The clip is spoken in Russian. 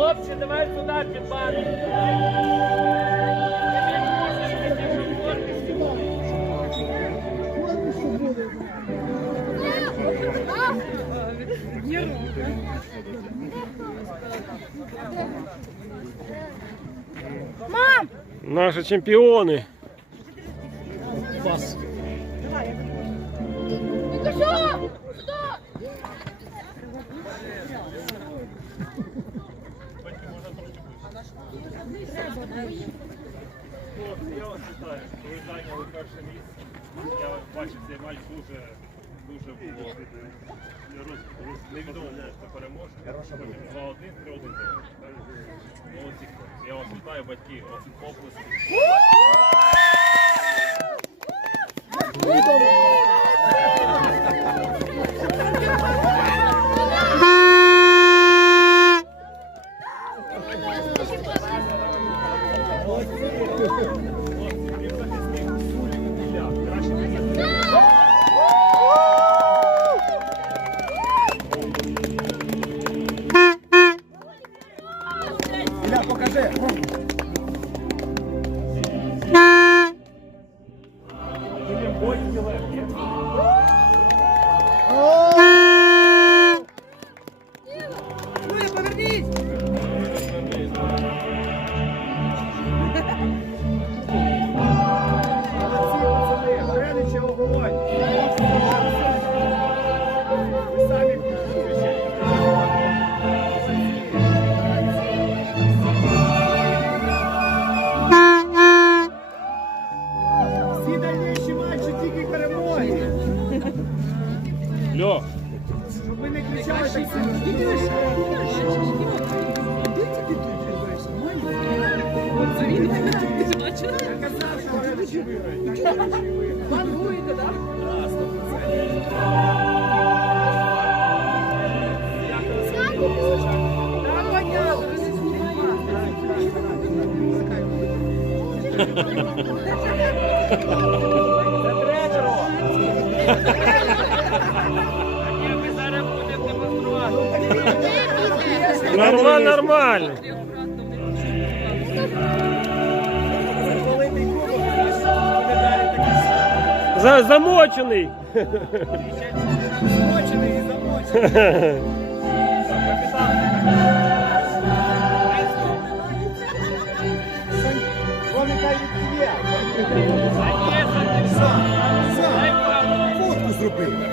Хлопці, давай сюди під банк. Мам! Наші чемпіони. Ну що? Сюди! Я вас вітаю. Зайняли перше місце. Я бачив цей матч дуже, було невідомо хто переможе. Потім 2-1, 3-1. Молодці. Я вас вітаю, батьки. Оці оплески. Краще Льох, Щоб ви не кричали так сильно. Я казав, що Гриничі виграють. Так Гриничі виграють. Це тренеру. Нормально, нормально. За, замочений. Замочений і замочений. Фотку зробив.